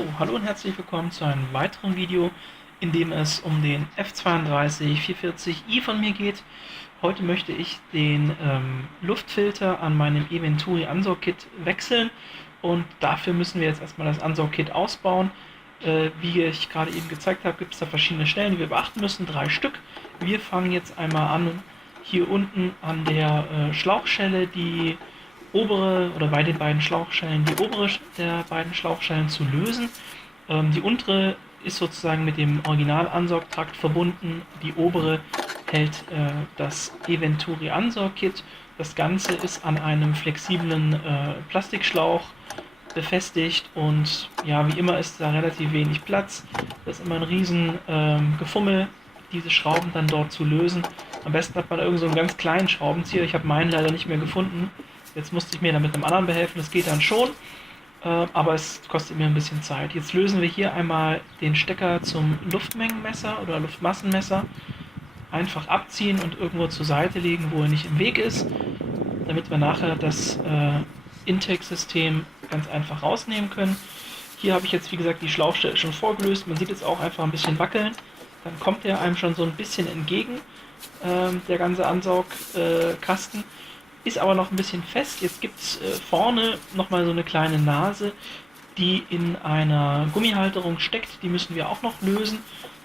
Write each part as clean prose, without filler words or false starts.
So, hallo und herzlich willkommen zu einem weiteren Video, in dem es um den F32 440i von mir geht. Heute möchte ich den Luftfilter an meinem eVenturi Ansaugkit wechseln und dafür müssen wir jetzt erstmal das Ansaugkit ausbauen. Wie ich gerade eben gezeigt habe, gibt es da verschiedene Stellen, die wir beachten müssen, 3 Stück. Wir fangen jetzt einmal an, hier unten an der Schlauchschelle die obere oder bei den beiden Schlauchschellen die obere der beiden Schlauchschellen zu lösen. Die untere ist sozusagen mit dem Originalansaugtrakt verbunden. Die obere hält das eVenturi Ansaugkit. Das Ganze ist an einem flexiblen Plastikschlauch befestigt und ja, wie immer ist da relativ wenig Platz. Das ist immer ein riesen Gefummel, diese Schrauben dann dort zu lösen. Am besten hat man irgend so einen ganz kleinen Schraubenzieher. Ich habe meinen leider nicht mehr gefunden. Jetzt musste ich mir dann mit einem anderen behelfen. Das geht dann schon, aber es kostet mir ein bisschen Zeit. Jetzt lösen wir hier einmal den Stecker zum Luftmengenmesser oder Luftmassenmesser. Einfach abziehen und irgendwo zur Seite legen, wo er nicht im Weg ist, damit wir nachher das Intake-System ganz einfach rausnehmen können. Hier habe ich jetzt, wie gesagt, die Schlauchstelle schon vorgelöst. Man sieht jetzt auch einfach ein bisschen wackeln. Dann kommt er einem schon so ein bisschen entgegen, der ganze Ansaugkasten. Ist aber noch ein bisschen fest. Jetzt gibt es vorne nochmal so eine kleine Nase, die in einer Gummihalterung steckt. Die müssen wir auch noch lösen.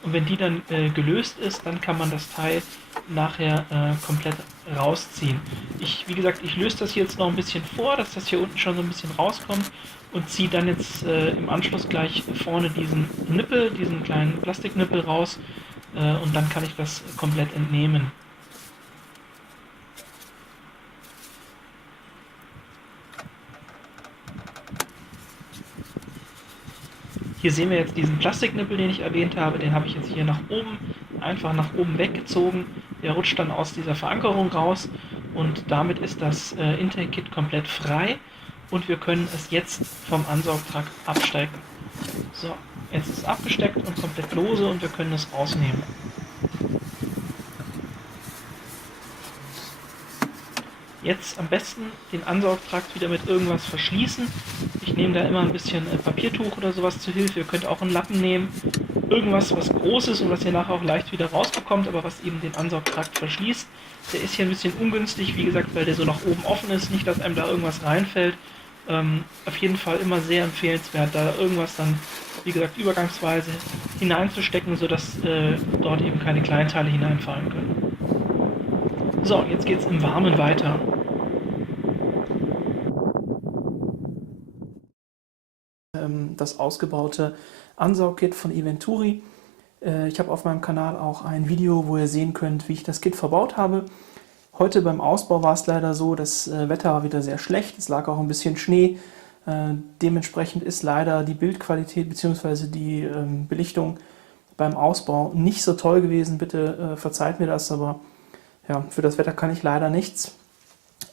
Und wenn die dann gelöst ist, dann kann man das Teil nachher komplett rausziehen. Wie gesagt, ich löse das hier jetzt noch ein bisschen vor, dass das hier unten schon so ein bisschen rauskommt und ziehe dann jetzt im Anschluss gleich vorne diesen Nippel, diesen kleinen Plastiknippel raus und dann kann ich das komplett entnehmen. Hier sehen wir jetzt diesen Plastiknippel, den ich erwähnt habe, den habe ich jetzt hier nach oben, einfach nach oben weggezogen. Der rutscht dann aus dieser Verankerung raus und damit ist das Intake-Kit komplett frei und wir können es jetzt vom Ansaugtrakt abstecken. So, jetzt ist es abgesteckt und komplett lose und wir können es rausnehmen. Jetzt am besten den Ansaugtrakt wieder mit irgendwas verschließen. Ich nehme da immer ein bisschen Papiertuch oder sowas zu Hilfe. Ihr könnt auch einen Lappen nehmen. Irgendwas, was groß ist und was ihr nachher auch leicht wieder rausbekommt, aber was eben den Ansaugtrakt verschließt. Der ist hier ein bisschen ungünstig, wie gesagt, weil der so nach oben offen ist. Nicht, dass einem da irgendwas reinfällt. Auf jeden Fall immer sehr empfehlenswert, da irgendwas dann, wie gesagt, übergangsweise hineinzustecken, sodass dort eben keine Kleinteile hineinfallen können. So, jetzt geht es im Warmen weiter. Das ausgebaute Ansaugkit von eVenturi. Ich habe auf meinem Kanal auch ein Video, wo ihr sehen könnt, wie ich das Kit verbaut habe. Heute beim Ausbau war es leider so, das Wetter war wieder sehr schlecht, es lag auch ein bisschen Schnee. Dementsprechend ist leider die Bildqualität bzw. die Belichtung beim Ausbau nicht so toll gewesen. Bitte verzeiht mir das, aber ja, für das Wetter kann ich leider nichts.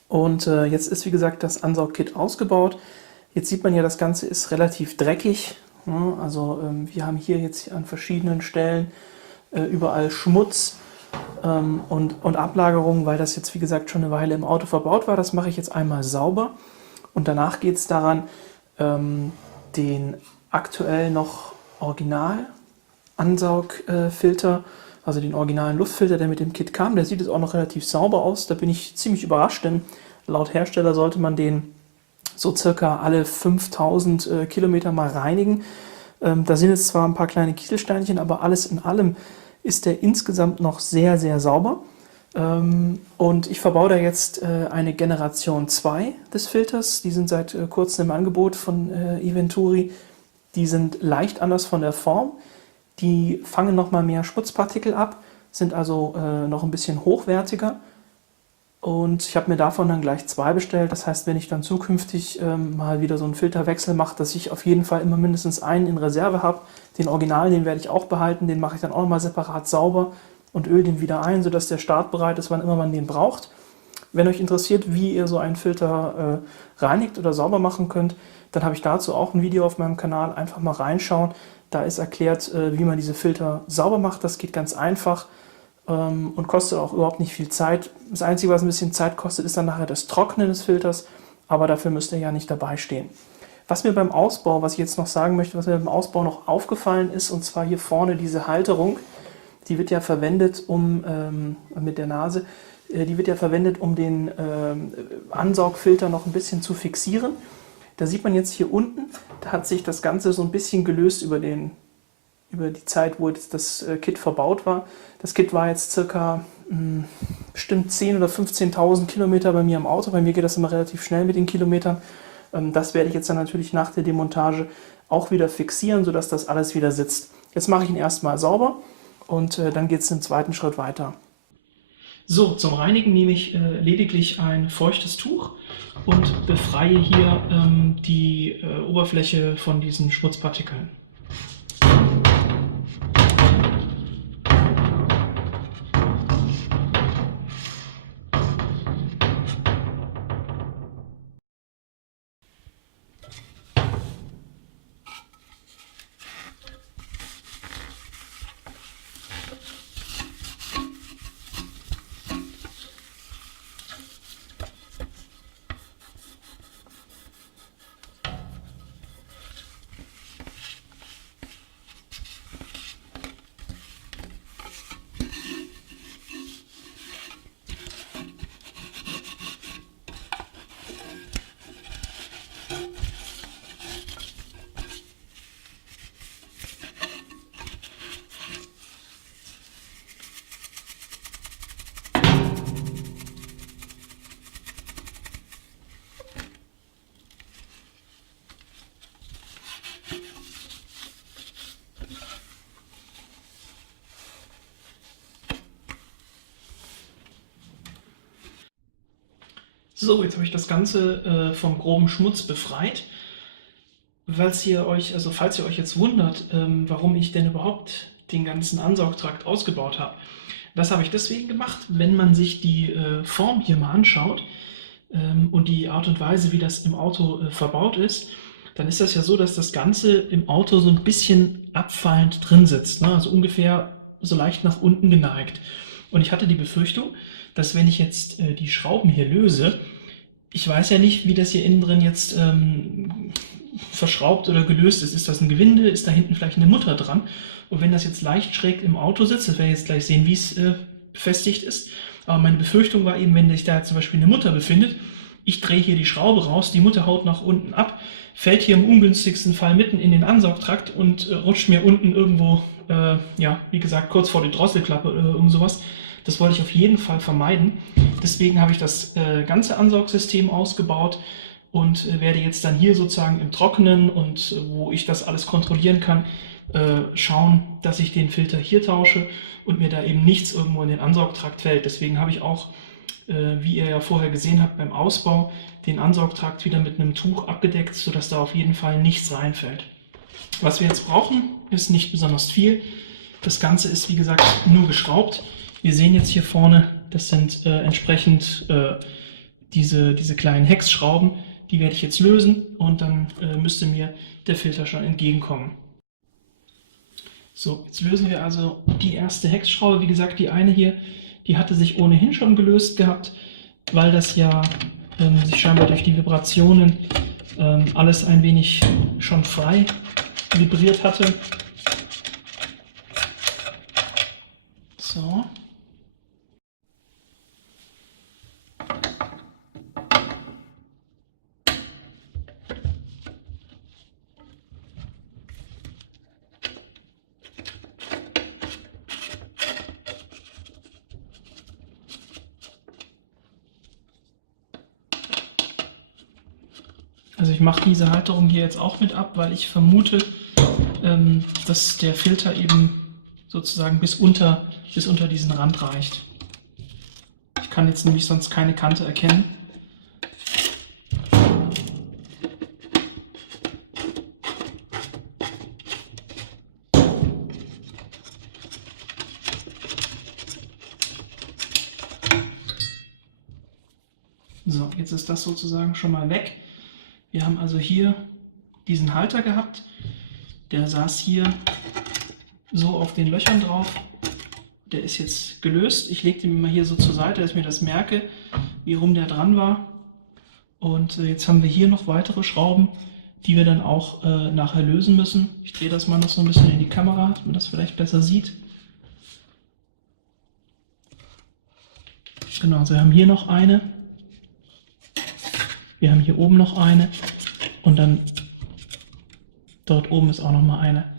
Und jetzt ist, wie gesagt, das Ansaugkit ausgebaut. Jetzt sieht man ja, das Ganze ist relativ dreckig. Ja, also wir haben hier jetzt an verschiedenen Stellen überall Schmutz und Ablagerungen, weil das jetzt, wie gesagt, schon eine Weile im Auto verbaut war. Das mache ich jetzt einmal sauber. Und danach geht es daran, den aktuell noch Original-Ansaugfilter, also den originalen Luftfilter, der mit dem Kit kam, der sieht jetzt auch noch relativ sauber aus. Da bin ich ziemlich überrascht, denn laut Hersteller sollte man den so circa alle 5000 Kilometer mal reinigen. Da sind jetzt zwar ein paar kleine Kieselsteinchen, aber alles in allem ist der insgesamt noch sehr, sehr sauber. Und ich verbaue da jetzt eine Generation 2 des Filters. Die sind seit kurzem im Angebot von eVenturi. Die sind leicht anders von der Form. Die fangen nochmal mehr Schmutzpartikel ab, sind also noch ein bisschen hochwertiger. Und ich habe mir davon dann gleich 2 bestellt. Das heißt, wenn ich dann zukünftig mal wieder so einen Filterwechsel mache, dass ich auf jeden Fall immer mindestens einen in Reserve habe. Den Originalen, den werde ich auch behalten. Den mache ich dann auch nochmal separat sauber und öle den wieder ein, sodass der startbereit ist, wann immer man den braucht. Wenn euch interessiert, wie ihr so einen Filter reinigt oder sauber machen könnt, dann habe ich dazu auch ein Video auf meinem Kanal. Einfach mal reinschauen. Da ist erklärt, wie man diese Filter sauber macht. Das geht ganz einfach. Und kostet auch überhaupt nicht viel Zeit. Das Einzige, was ein bisschen Zeit kostet, ist dann nachher das Trocknen des Filters, aber dafür müsst ihr ja nicht dabei stehen. Was mir beim Ausbau, was ich jetzt noch sagen möchte, was mir beim Ausbau noch aufgefallen ist, und zwar hier vorne diese Halterung, die wird ja verwendet, mit der Nase, die wird ja verwendet, um den Ansaugfilter noch ein bisschen zu fixieren. Da sieht man jetzt hier unten, da hat sich das Ganze so ein bisschen gelöst über die Zeit, wo jetzt das Kit verbaut war. Das Kit war jetzt circa bestimmt 10.000 oder 15.000 Kilometer bei mir im Auto. Bei mir geht das immer relativ schnell mit den Kilometern. Das werde ich jetzt dann natürlich nach der Demontage auch wieder fixieren, sodass das alles wieder sitzt. Jetzt mache ich ihn erstmal sauber und dann geht es im zweiten Schritt weiter. So, zum Reinigen nehme ich lediglich ein feuchtes Tuch und befreie hier die Oberfläche von diesen Schmutzpartikeln. So, jetzt habe ich das Ganze vom groben Schmutz befreit. Falls ihr euch jetzt wundert, warum ich denn überhaupt den ganzen Ansaugtrakt ausgebaut habe, das habe ich deswegen gemacht. Wenn man sich die Form hier mal anschaut und die Art und Weise, wie das im Auto verbaut ist, dann ist das ja so, dass das Ganze im Auto so ein bisschen abfallend drin sitzt, ne? Also ungefähr so leicht nach unten geneigt. Und ich hatte die Befürchtung, dass wenn ich jetzt die Schrauben hier löse, ich weiß ja nicht, wie das hier innen drin jetzt verschraubt oder gelöst ist. Ist das ein Gewinde? Ist da hinten vielleicht eine Mutter dran? Und wenn das jetzt leicht schräg im Auto sitzt, das werden wir jetzt gleich sehen, wie es befestigt ist. Aber meine Befürchtung war eben, wenn sich da zum Beispiel eine Mutter befindet, ich drehe hier die Schraube raus, die Mutter haut nach unten ab, fällt hier im ungünstigsten Fall mitten in den Ansaugtrakt und rutscht mir unten irgendwo, ja, wie gesagt, kurz vor die Drosselklappe oder irgend sowas. Das wollte ich auf jeden Fall vermeiden. Deswegen habe ich das ganze Ansaugsystem ausgebaut und werde jetzt dann hier sozusagen im Trockenen und wo ich das alles kontrollieren kann, schauen, dass ich den Filter hier tausche und mir da eben nichts irgendwo in den Ansaugtrakt fällt. Deswegen habe ich auch, wie ihr ja vorher gesehen habt beim Ausbau, den Ansaugtrakt wieder mit einem Tuch abgedeckt, sodass da auf jeden Fall nichts reinfällt. Was wir jetzt brauchen, ist nicht besonders viel. Das Ganze ist, wie gesagt, nur geschraubt. Wir sehen jetzt hier vorne, das sind entsprechend diese kleinen Hecksschrauben. Die werde ich jetzt lösen und dann müsste mir der Filter schon entgegenkommen. So, jetzt lösen wir also die erste Hecksschraube. Wie gesagt, die eine hier, die hatte sich ohnehin schon gelöst gehabt, weil das ja sich scheinbar durch die Vibrationen alles ein wenig schon frei vibriert hatte. So. Also ich mache diese Halterung hier jetzt auch mit ab, weil ich vermute, dass der Filter eben sozusagen bis unter diesen Rand reicht. Ich kann jetzt nämlich sonst keine Kante erkennen. So, jetzt ist das sozusagen schon mal weg. Wir haben also hier diesen Halter gehabt, der saß hier so auf den Löchern drauf. Der ist jetzt gelöst. Ich lege den mal hier so zur Seite, dass ich mir das merke, wie rum der dran war. Und jetzt haben wir hier noch weitere Schrauben, die wir dann auch nachher lösen müssen. Ich drehe das mal noch so ein bisschen in die Kamera, dass man das vielleicht besser sieht. Genau, also wir haben hier noch eine. Wir haben hier oben noch eine. Und dann dort oben ist auch noch mal eine.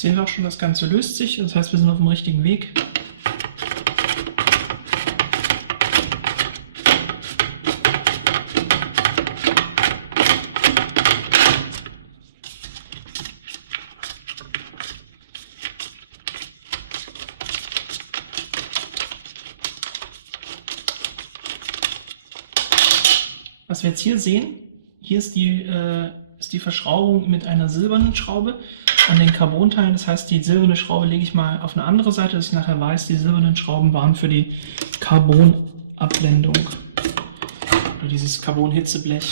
Jetzt sehen wir auch schon, das Ganze löst sich, das heißt, wir sind auf dem richtigen Weg. Was wir jetzt hier sehen, hier ist die Verschraubung mit einer silbernen Schraube an den Carbonteilen. Das heißt, die silberne Schraube lege ich mal auf eine andere Seite, dass ich nachher weiß, die silbernen Schrauben waren für die Carbonabblendung oder dieses Carbon-Hitzeblech.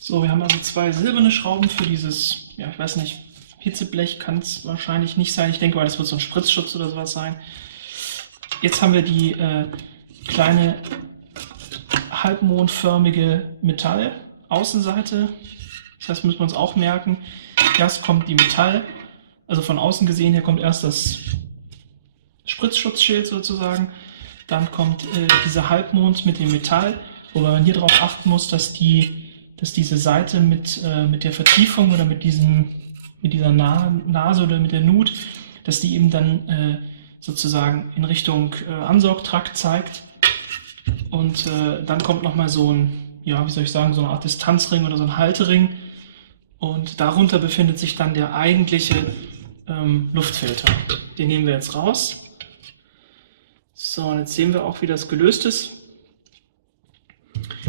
So, wir haben also zwei silberne Schrauben für dieses, ja, ich weiß nicht, Hitzeblech kann es wahrscheinlich nicht sein. Ich denke mal, das wird so ein Spritzschutz oder sowas sein. Jetzt haben wir die kleine halbmondförmige Metall-Außenseite. Das müssen wir uns auch merken. Erst kommt die Metall, also von außen gesehen, hier kommt erst das Spritzschutzschild sozusagen. Dann kommt dieser Halbmond mit dem Metall, wobei man hier darauf achten muss, dass diese Seite mit der Vertiefung oder mit dieser Nase oder mit der Nut, dass die eben dann sozusagen in Richtung Ansaugtrakt zeigt. Und dann kommt nochmal so ein, ja, wie soll ich sagen, so eine Art Distanzring oder so ein Haltering. Und darunter befindet sich dann der eigentliche Luftfilter. Den nehmen wir jetzt raus. So, und jetzt sehen wir auch, wie das gelöst ist.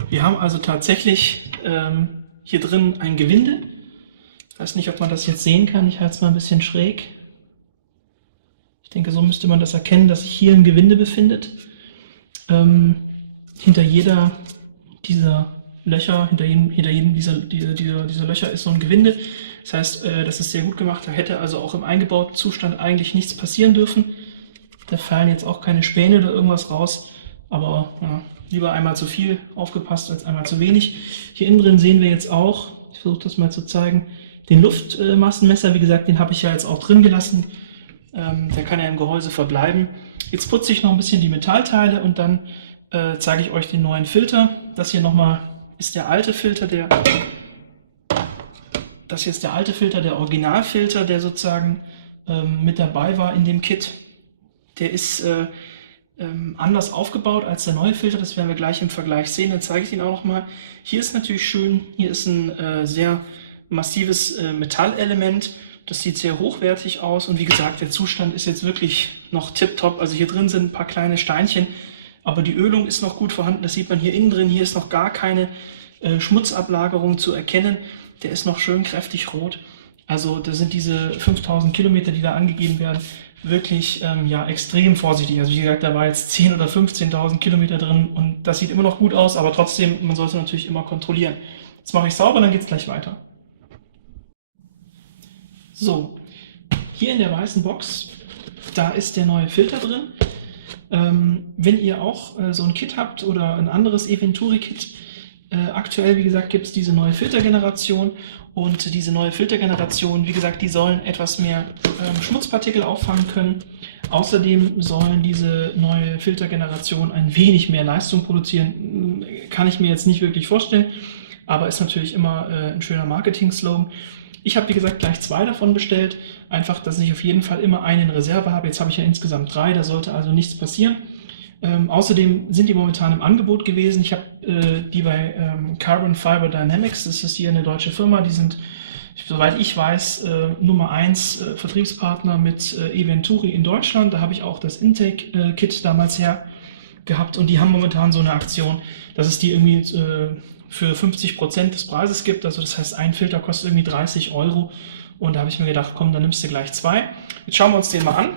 Wir haben also tatsächlich hier drin ein Gewinde. Ich weiß nicht, ob man das jetzt sehen kann. Ich halte es mal ein bisschen schräg. Ich denke, so müsste man das erkennen, dass sich hier ein Gewinde befindet. Hinter jeder dieser Löcher, hinter jedem dieser Löcher ist so ein Gewinde. Das heißt, das ist sehr gut gemacht. Da hätte also auch im eingebauten Zustand eigentlich nichts passieren dürfen. Da fallen jetzt auch keine Späne oder irgendwas raus. Aber ja, lieber einmal zu viel aufgepasst als einmal zu wenig. Hier innen drin sehen wir jetzt auch, ich versuche das mal zu zeigen, den Luftmassenmesser. Wie gesagt, den habe ich ja jetzt auch drin gelassen. Der kann ja im Gehäuse verbleiben. Jetzt putze ich noch ein bisschen die Metallteile und dann zeige ich euch den neuen Filter. Das hier nochmal ist der alte Filter, das hier ist der alte Filter, der Originalfilter, der sozusagen mit dabei war in dem Kit. Der ist anders aufgebaut als der neue Filter, das werden wir gleich im Vergleich sehen, dann zeige ich ihn auch nochmal. Hier ist natürlich schön, hier ist ein sehr massives Metallelement, das sieht sehr hochwertig aus und wie gesagt, der Zustand ist jetzt wirklich noch tipptopp. Also hier drin sind ein paar kleine Steinchen, aber die Ölung ist noch gut vorhanden, das sieht man hier innen drin. Hier ist noch gar keine Schmutzablagerung zu erkennen, der ist noch schön kräftig rot. Also da sind diese 5000 Kilometer, die da angegeben werden, wirklich ja, extrem vorsichtig. Also wie gesagt, da war jetzt 10.000 oder 15.000 Kilometer drin und das sieht immer noch gut aus, aber trotzdem, man sollte natürlich immer kontrollieren. Jetzt mache ich sauber, dann geht es gleich weiter. So, hier in der weißen Box, da ist der neue Filter drin. Wenn ihr auch so ein Kit habt oder ein anderes Eventuri-Kit, Aktuell, wie gesagt, gibt es diese neue Filtergeneration und diese neue Filtergeneration, wie gesagt, die sollen etwas mehr Schmutzpartikel auffangen können. Außerdem sollen diese neue Filtergeneration ein wenig mehr Leistung produzieren. Kann ich mir jetzt nicht wirklich vorstellen, aber ist natürlich immer ein schöner Marketing-Slogan. Ich habe, wie gesagt, gleich 2 davon bestellt, einfach, dass ich auf jeden Fall immer eine in Reserve habe. Jetzt habe ich ja insgesamt 3, da sollte also nichts passieren. Außerdem sind die momentan im Angebot gewesen. Ich habe die bei Carbon Fiber Dynamics, das ist hier eine deutsche Firma, die sind, soweit ich weiß, Nummer 1 Vertriebspartner mit eVenturi in Deutschland. Da habe ich auch das Intake-Kit damals her gehabt und die haben momentan so eine Aktion, dass es die irgendwie für 50% des Preises gibt. Also das heißt, ein Filter kostet irgendwie 30 Euro und da habe ich mir gedacht, komm, dann nimmst du gleich 2. Jetzt schauen wir uns den mal an.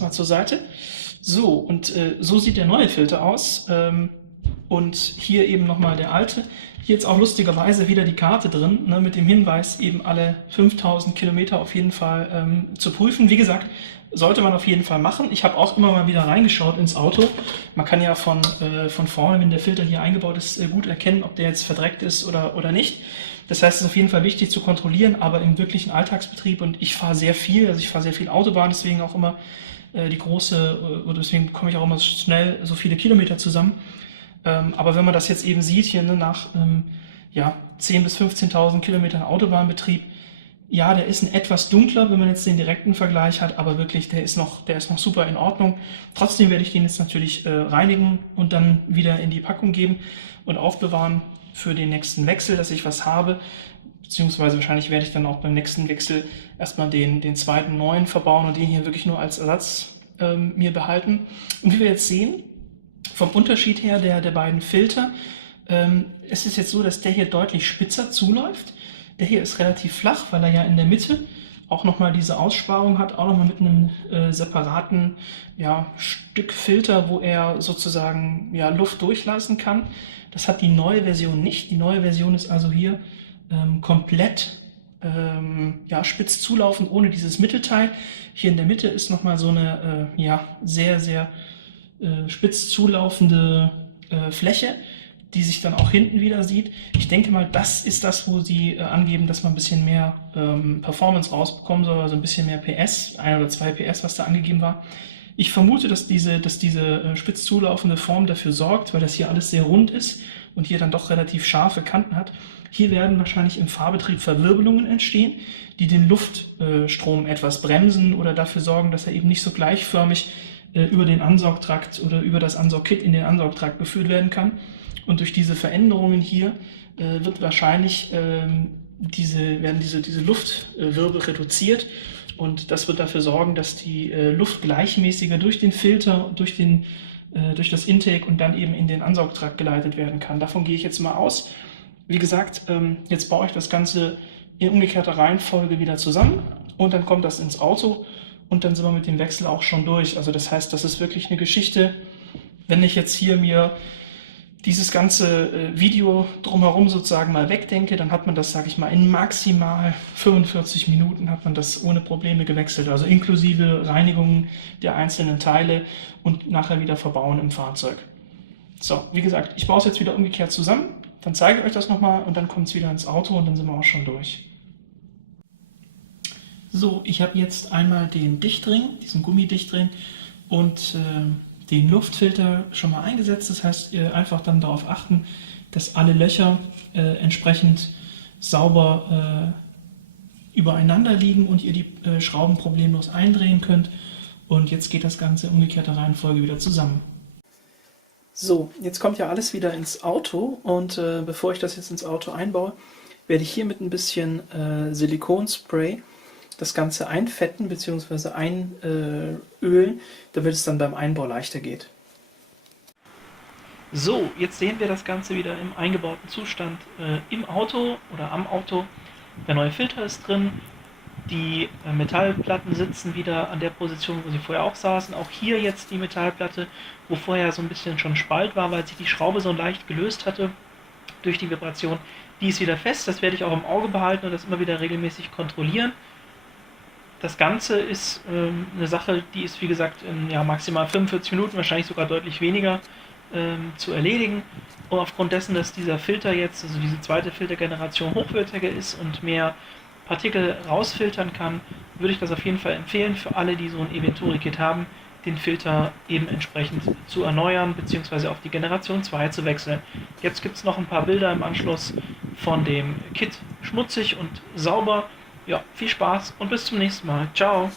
Mal zur Seite. So, und so sieht der neue Filter aus. Und hier eben nochmal der alte. Hier jetzt auch lustigerweise wieder die Karte drin, ne, mit dem Hinweis, eben alle 5000 Kilometer auf jeden Fall zu prüfen. Wie gesagt, sollte man auf jeden Fall machen. Ich habe auch immer mal wieder reingeschaut ins Auto. Man kann ja von vorne, wenn der Filter hier eingebaut ist, gut erkennen, ob der jetzt verdreckt ist oder nicht. Das heißt, es ist auf jeden Fall wichtig zu kontrollieren, aber im wirklichen Alltagsbetrieb, und ich fahre sehr viel, also ich fahre sehr viel Autobahn, deswegen auch immer die große, oder deswegen bekomme ich auch immer schnell so viele Kilometer zusammen. Aber wenn man das jetzt eben sieht, hier ne, nach 10.000 bis 15.000 Kilometern Autobahnbetrieb, ja, der ist ein etwas dunkler, wenn man jetzt den direkten Vergleich hat, aber wirklich, der ist noch super in Ordnung. Trotzdem werde ich den jetzt natürlich reinigen und dann wieder in die Packung geben und aufbewahren für den nächsten Wechsel, dass ich was habe. Beziehungsweise wahrscheinlich werde ich dann auch beim nächsten Wechsel erstmal den zweiten neuen verbauen und den hier wirklich nur als Ersatz mir behalten. Und wie wir jetzt sehen, vom Unterschied her der beiden Filter, es ist jetzt so, dass der hier deutlich spitzer zuläuft. Der hier ist relativ flach, weil er ja in der Mitte auch nochmal diese Aussparung hat, auch nochmal mit einem separaten Stück Filter, wo er sozusagen Luft durchlassen kann. Das hat die neue Version nicht. Die neue Version ist also hier komplett spitz zulaufend, ohne dieses Mittelteil. Hier in der Mitte ist nochmal so eine sehr, sehr spitz zulaufende Fläche, die sich dann auch hinten wieder sieht. Ich denke mal, das ist das, wo sie angeben, dass man ein bisschen mehr Performance rausbekommen soll, also ein bisschen mehr PS, 1 oder 2 PS, was da angegeben war. Ich vermute, dass diese spitz zulaufende Form dafür sorgt, weil das hier alles sehr rund ist und hier dann doch relativ scharfe Kanten hat. Hier werden wahrscheinlich im Fahrbetrieb Verwirbelungen entstehen, die den Luftstrom etwas bremsen oder dafür sorgen, dass er eben nicht so gleichförmig über den Ansaugtrakt oder über das Ansaugkit in den Ansaugtrakt geführt werden kann. Und durch diese Veränderungen hier wird wahrscheinlich diese Luftwirbel reduziert und das wird dafür sorgen, dass die Luft gleichmäßiger durch den Filter, durch das Intake und dann eben in den Ansaugtrakt geleitet werden kann. Davon gehe ich jetzt mal aus. Wie gesagt, jetzt baue ich das Ganze in umgekehrter Reihenfolge wieder zusammen und dann kommt das ins Auto und dann sind wir mit dem Wechsel auch schon durch. Also das heißt, das ist wirklich eine Geschichte, wenn ich jetzt hier mir dieses ganze Video drumherum sozusagen mal wegdenke, dann hat man das, sage ich mal, in maximal 45 Minuten hat man das ohne Probleme gewechselt, also inklusive Reinigung der einzelnen Teile und nachher wieder verbauen im Fahrzeug. So, wie gesagt, ich baue es jetzt wieder umgekehrt zusammen, dann zeige ich euch das nochmal und dann kommt es wieder ins Auto und dann sind wir auch schon durch. So, ich habe jetzt einmal den Dichtring, diesen Gummidichtring und den Luftfilter schon mal eingesetzt. Das heißt, einfach dann darauf achten, dass alle Löcher entsprechend sauber übereinander liegen und ihr die Schrauben problemlos eindrehen könnt. Und jetzt geht das Ganze in umgekehrter Reihenfolge wieder zusammen. So, jetzt kommt ja alles wieder ins Auto und bevor ich das jetzt ins Auto einbaue, werde ich hier mit ein bisschen Silikonspray das Ganze einfetten bzw. einölen, damit es dann beim Einbau leichter geht. So, jetzt sehen wir das Ganze wieder im eingebauten Zustand im Auto oder am Auto. Der neue Filter ist drin, die Metallplatten sitzen wieder an der Position, wo sie vorher auch saßen. Auch hier jetzt die Metallplatte, wo vorher so ein bisschen schon Spalt war, weil sich die Schraube so leicht gelöst hatte. durch die Vibration. Die ist wieder fest, das werde ich auch im Auge behalten und das immer wieder regelmäßig kontrollieren. Das Ganze ist eine Sache, die ist wie gesagt in maximal 45 Minuten, wahrscheinlich sogar deutlich weniger zu erledigen. Und aufgrund dessen, dass dieser Filter jetzt, also diese zweite Filtergeneration hochwertiger ist und mehr Partikel rausfiltern kann, würde ich das auf jeden Fall empfehlen für alle, die so ein Eventuri-Kit haben, den Filter eben entsprechend zu erneuern bzw. auf die Generation 2 zu wechseln. Jetzt gibt es noch ein paar Bilder im Anschluss von dem Kit schmutzig und sauber. Ja, viel Spaß und bis zum nächsten Mal. Ciao!